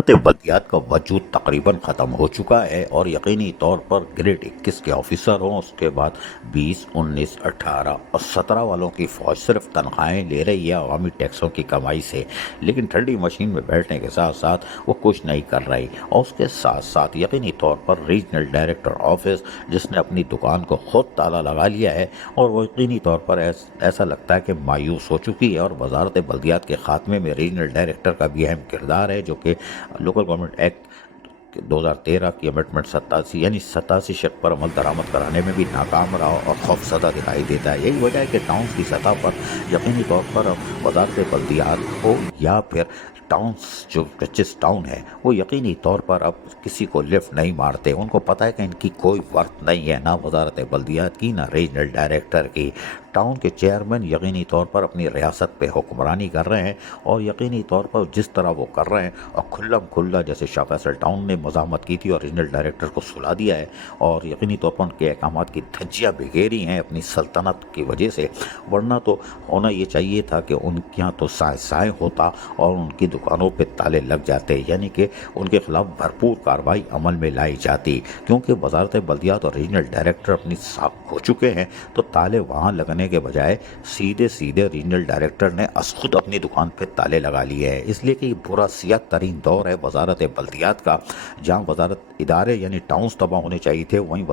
बल्दियात का वजूद तकरीबन ख़त्म हो चुका है और यकीनी तौर पर ग्रेड 21 के ऑफिसर हों, उसके बाद 20, 19, 18 और 17 वालों की फ़ौज सिर्फ तनख्वाहें ले रही है अवामी टैक्सों की कमाई से, लेकिन ठंडी मशीन में बैठने के साथ साथ वो कुछ नहीं कर रही। और उसके साथ साथ यकीनी तौर पर रीजनल डायरेक्टर ऑफिस जिसने अपनी दुकान को खुद ताला लगा लिया है और वो यकीनी तौर पर ऐसा लगता है कि मायूस हो चुकी है। और वजारत बल्दियात के खात्मे में रीजनल डायरेक्टर का भी अहम किरदार है, जो कि लोकल गवर्नमेंट एक्ट 2013 की अमेंडमेंट 87 यानी 87 शक पर अमल दरामद कराने में भी नाकाम रहा और खौफजदा दिखाई देता है। यही वजह है कि टाउन की सतह पर यकीनी तौर पर अब वजारत बल्दियात हो या फिर टाउन्स जो टचेस टाउन है वो यकीनी तौर पर अब किसी को लिफ्ट नहीं मारते। उनको पता है कि इनकी कोई वर्थ नहीं है, ना वजारत बल्दियात की ना रीजनल डायरेक्टर की। टाउन के चेयरमैन यकीनी तौर पर अपनी रियासत पे हुक्मरानी कर रहे हैं और यकीनी तौर पर जिस तरह वो कर रहे हैं और खुल्लम खुल्ला जैसे शाह फैसल टाउन ने मज़ामत की थी और रीजनल डायरेक्टर को सुला दिया है और यकीनी तौर पर उनके अहकामात की धज्जियाँ बिखेरी हैं अपनी सल्तनत की वजह से। वरना तो होना ये चाहिए था कि उनके यहाँ तो साए साए होता और उनकी दुकानों पे ताले लग जाते, यानी कि उनके खिलाफ भरपूर कार्रवाई अमल में लाई जाती। क्योंकि वजारत बल्दियात और रीजनल डायरेक्टर अपनी साख हो चुके हैं तो ताले वहाँ लगने के बजाय सीधे सीधे रीजनल डायरेक्टर ने खुद अपनी दुकान पे ताले लगा लिए हैं। इसलिए कि बुरा सियात तरीन दौर है वजारत बल्दियात का, जहाँ वजारत इदारे यानी टाउन्स तबाह होने चाहिए थे, वहीं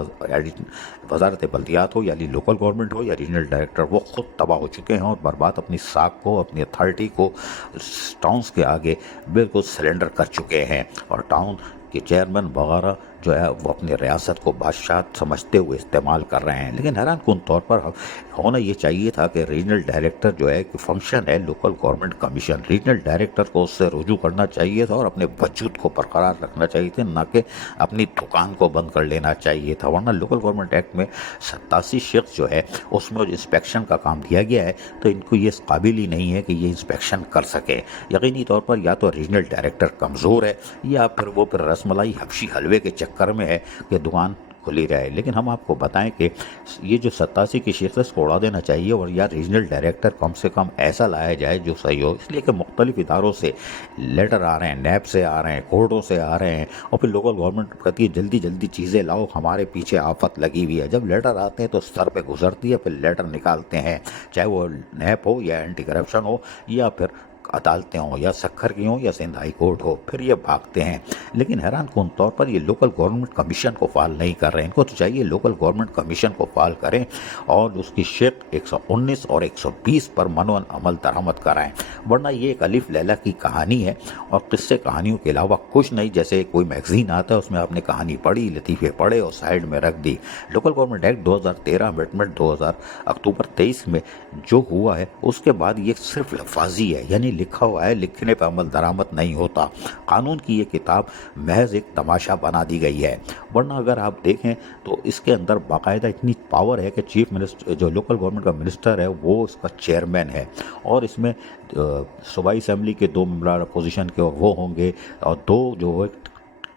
वजारत बल्दियात हो यानी लोकल गवर्नमेंट हो या रीजनल डायरेक्टर वो खुद तबाह हो चुके हैं और बर्बाद अपनी साख को अपनी अथॉरिटी को टाउन्स के आगे बिल्कुल सरेंडर कर चुके हैं। और टाउन के चेयरमैन वगैरह जो है वो अपनी रियासत को बादशाह समझते हुए इस्तेमाल कर रहे हैं। लेकिन हैरान कुन तौर पर होना ये चाहिए था कि रीजनल डायरेक्टर जो है कि फंक्शन है local government commission, regional director को उससे रुजू करना चाहिए था और अपने वजूद को बरकरार रखना चाहिए थे, ना कि अपनी दुकान को बंद कर लेना चाहिए था। वरना लोकल गवर्नमेंट एक्ट में 87 शख्स जो है उसमें इंस्पेक्शन का काम दिया गया है, तो इनको ये काबिल ही नहीं है कि ये इंस्पेक्शन कर सके। यकीनी तौर पर या तो रीजनल डायरेक्टर कमज़ोर है या फिर रसमलाई हबशी हलवे के चक्कर में है कि दुकान खुली रहे। लेकिन हम आपको बताएं कि ये जो 87 की शिकस्त को उड़ा देना चाहिए और या रीजनल डायरेक्टर कम से कम ऐसा लाया जाए जो सही हो। इसलिए कि मुख्तलिफ इदारों से लेटर आ रहे हैं, नैब से आ रहे हैं, कोर्टों से आ रहे हैं और फिर लोकल गवर्नमेंट कहती है जल्दी जल्दी चीज़ें लाओ, हमारे पीछे आफत लगी हुई है। जब लेटर आते हैं तो सर पे गुजरती है, फिर लेटर निकालते हैं, चाहे वो नैब हो या एंटी करप्शन हो या फिर अदालतें हों या सखर की हों या सिंध हाई कोर्ट हो, फिर ये भागते हैं। लेकिन हैरान कौन तौर पर ये लोकल गवर्नमेंट कमीशन को फाल नहीं कर रहे हैं। इनको तो चाहिए लोकल गवर्नमेंट कमीशन को फाल करें और उसकी शेख 119 और 120 पर मनोन अमल दरामद कराएं। वरना ये एक अलिफ लैला की कहानी है और किस्से कहानियों के अलावा कुछ नहीं। जैसे कोई मैगजीन आता है उसमें आपने कहानी पढ़ी, लतीफ़े पढ़े और साइड में रख दी। लोकल गवर्नमेंट एक्ट 2013 अमेंडमेंट 2000 अक्टूबर 23 में जो हुआ है उसके बाद ये सिर्फ लफाजी है, यानी लिखा हुआ है, लिखने पर अमल दरामद नहीं होता। कानून की ये किताब महज एक तमाशा बना दी गई है। वरना अगर आप देखें तो इसके अंदर बाकायदा इतनी पावर है कि चीफ मिनिस्टर जो लोकल गवर्नमेंट का मिनिस्टर है वो इसका चेयरमैन है और इसमें सूबाई असेंबली के 2 मेंबर अपोजिशन के और वो होंगे और 2 जो है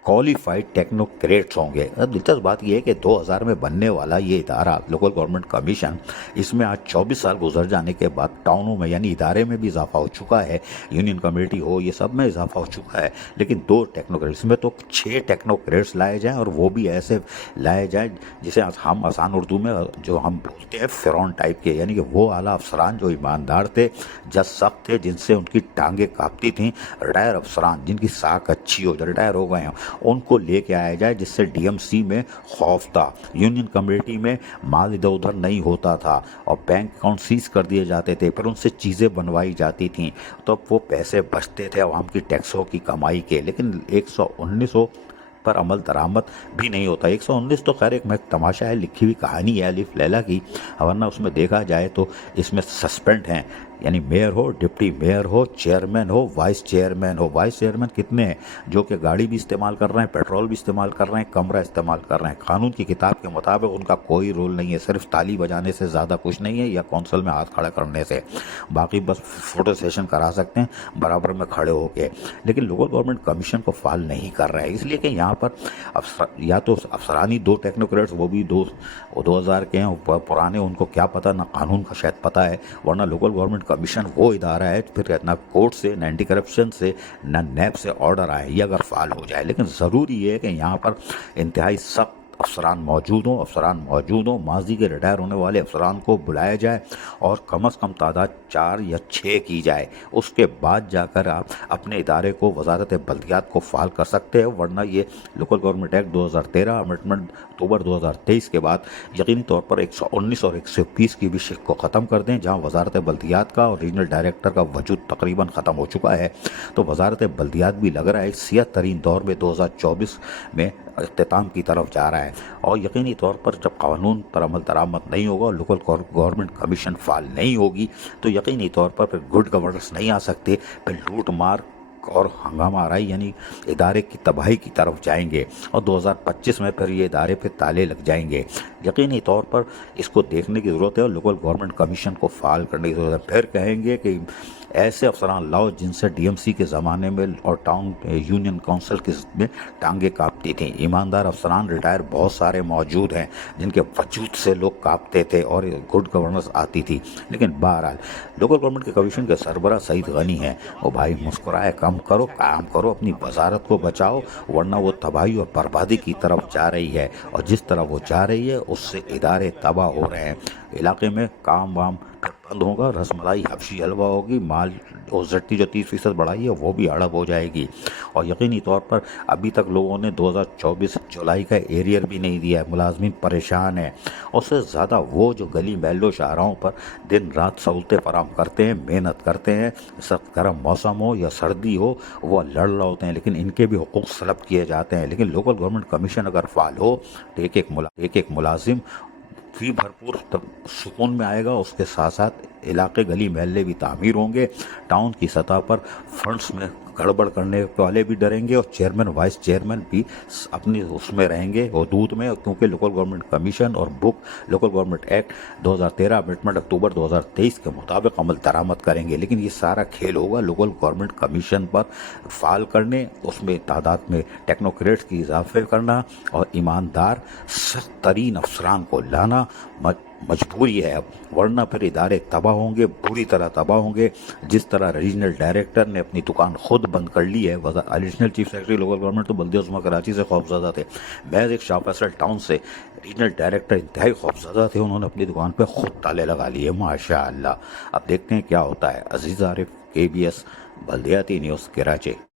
क्वालिफाइड टेक्नोक्रेट्स होंगे। अब दिलचस्प बात यह है कि 2000 में बनने वाला ये इदारा लोकल गवर्नमेंट कमीशन, इसमें आज 24 साल गुजर जाने के बाद टाउनों में यानी इदारे में भी इजाफा हो चुका है, यूनियन कमेटी हो ये सब में इजाफा हो चुका है। लेकिन 2 टेक्नोक्रेट्स में तो 6 टेक्नोक्रेट्स लाए जाएँ और वो भी ऐसे लाए जाएँ जिसे हम आसान उर्दू में जो हम बोलते हैं फ़िरौन टाइप के, यानी कि वो आला अफसरान जो ईमानदार थे, जज सख्त थे, जिनसे उनकी टांगें काँपती थीं, रिटायर अफसरान जिनकी साख अच्छी हो, जो रिटायर हो गए हैं, उनको लेके आया जाए जिससे डीएमसी में खौफ था, यूनियन कमेटी में माल इधर उधर नहीं होता था और बैंक अकाउंट सीज कर दिए जाते थे, पर उनसे चीज़ें बनवाई जाती थीं तो वो पैसे बचते थे आवाम की टैक्सों की कमाई के। लेकिन 119 पर अमल दरामद भी नहीं होता। 119 तो खैर एक तमाशा है, लिखी हुई कहानी है अलिफ लैला की, वरना उसमें देखा जाए तो इसमें सस्पेंड हैं, यानी मेयर हो, डिप्टी मेयर हो, चेयरमैन हो, वाइस चेयरमैन हो। वाइस चेयरमैन कितने हैं जो कि गाड़ी भी इस्तेमाल कर रहे हैं, पेट्रोल भी इस्तेमाल कर रहे हैं, कमरा इस्तेमाल कर रहे हैं। कानून की किताब के मुताबिक उनका कोई रोल नहीं है, सिर्फ ताली बजाने से ज़्यादा कुछ नहीं है या कौंसल में हाथ खड़ा करने से, बाकी बस फोटो सेशन करा सकते हैं बराबर में खड़े होके। लेकिन लोकल गवर्नमेंट कमीशन को फाल नहीं कर रहा है, इसलिए कि यहाँ पर या तो अफसरानी 2 टेक्नोक्रेट्स, वो भी 2000 के हैं पुराने, उनको क्या पता ना कानून का शायद पता है, वरना लोकल गवर्नमेंट کمیشن وہ ادارہ ہے پھر نہ کورٹ سے نہ اینٹی کرپشن سے نہ نیب سے آرڈر آئے یہ اگر فعال ہو جائے، لیکن ضروری ہے کہ یہاں پر انتہائی سخت افسران موجود ہوں، ماضی کے ریٹائر ہونے والے افسران کو بلایا جائے اور کم از کم تعداد 4 یا 6 کی جائے، اس کے بعد جا کر آپ اپنے ادارے کو وزارت بلدیات کو فعال کر سکتے ہیں، ورنہ یہ لوکل گورنمنٹ ایکٹ 2013 امنڈمنٹ اکتوبر 2023 کے بعد یقینی طور پر 119 اور 120 کی بھی شق کو ختم کر دیں، جہاں وزارت بلدیات کا اور ریجنل ڈائریکٹر کا وجود تقریباً ختم ہو چکا ہے، تو وزارت بلدیات بھی لگ رہا ہے سیاہ ترین دور میں 2024 میں اختتام کی طرف جا رہا ہے، اور یقینی طور پر جب قانون پر عمل درآمد نہیں ہوگا، لوکل گورنمنٹ کمیشن فعال نہیں ہوگی، تو یقینی طور پر پھر گڈ گورننس نہیں آ سکتے، پھر لوٹ مار اور ہنگامہ آرائی یعنی ادارے کی تباہی کی طرف جائیں گے، اور 2025 میں پھر یہ ادارے پہ تالے لگ جائیں گے۔ یقینی طور پر اس کو دیکھنے کی ضرورت ہے اور لوکل گورنمنٹ کمیشن کو فعال کرنے کی ضرورت ہے۔ پھر کہیں گے کہ ایسے افسران لاؤ جن سے ڈی ایم سی کے زمانے میں اور ٹاؤن یونین کونسل کے میں ٹانگیں کانپتی تھیں، ایماندار افسران ریٹائر بہت سارے موجود ہیں جن کے وجود سے لوگ کانپتے تھے اور گڈ گورننس آتی تھی، لیکن بہرحال لوکل گورنمنٹ کے کمیشن کے سربراہ سعید غنی ہیں، وہ بھائی مسکرائے کم کرو، کام کرو، اپنی وزارت کو بچاؤ، ورنہ وہ تباہی اور بربادی کی طرف جا رہی ہے، اور جس طرح وہ جا رہی ہے اس سے ادارے تباہ ہو رہے ہیں، علاقے میں کام وام بند ہوگا، رس ملائی حبشی حلوہ ہوگی، مال اور زٹی جو 30% بڑھائی ہے وہ بھی ہڑپ ہو جائے گی، اور یقینی طور پر ابھی تک لوگوں نے 2024 جولائی کا ایریئر بھی نہیں دیا ہے، ملازمین پریشان ہیں، اور سے زیادہ وہ جو گلی محلوں شاہراہوں پر دن رات سہولتیں فراہم کرتے ہیں، محنت کرتے ہیں، سخت گرم موسم ہو یا سردی ہو وہ لڑ رہے ہوتے ہیں، لیکن ان کے بھی حقوق سلب کیے جاتے ہیں، لیکن لوکل گورنمنٹ کمیشن اگر فعال ہو تو ایک ایک ملازم بھی بھرپور سکون میں آئے گا، اس کے ساتھ ساتھ علاقے گلی محلے بھی تعمیر ہوں گے، ٹاؤن کی سطح پر فنڈز میں گڑبڑ کرنے والے بھی ڈریں گے، اور چیئرمین وائس چیئرمین بھی اپنی اس میں رہیں گے حدود میں، کیونکہ لوکل گورنمنٹ کمیشن اور لوکل گورنمنٹ ایکٹ 2013 امنڈمنٹ اکتوبر 2023 کے مطابق عمل درآمد کریں گے، لیکن یہ سارا کھیل ہوگا لوکل گورنمنٹ کمیشن پر فعال کرنے، اس میں تعداد میں ٹیکنوکریٹس کی اضافے کرنا اور ایماندار سخت ترین افسران کو لانا مجبوری ہے اب، ورنہ پھر ادارے تباہ ہوں گے، بری طرح تباہ ہوں گے، جس طرح ریجنل ڈائریکٹر نے اپنی دکان خود بند کر لی ہے۔ Additional chief secretary local government تو بلدیہ عظمیٰ کراچی سے خوفزدہ تھے، محض ایک شاہ فیصل ٹاؤن سے ریجنل ڈائریکٹر انتہائی خوفزدہ تھے، انہوں نے اپنی دکان پہ خود تالے لگا لیے، ماشاء اللہ۔ اب دیکھتے ہیں کیا ہوتا ہے۔ عزیز عارف، KBS بلدیاتی نیوز، کراچی۔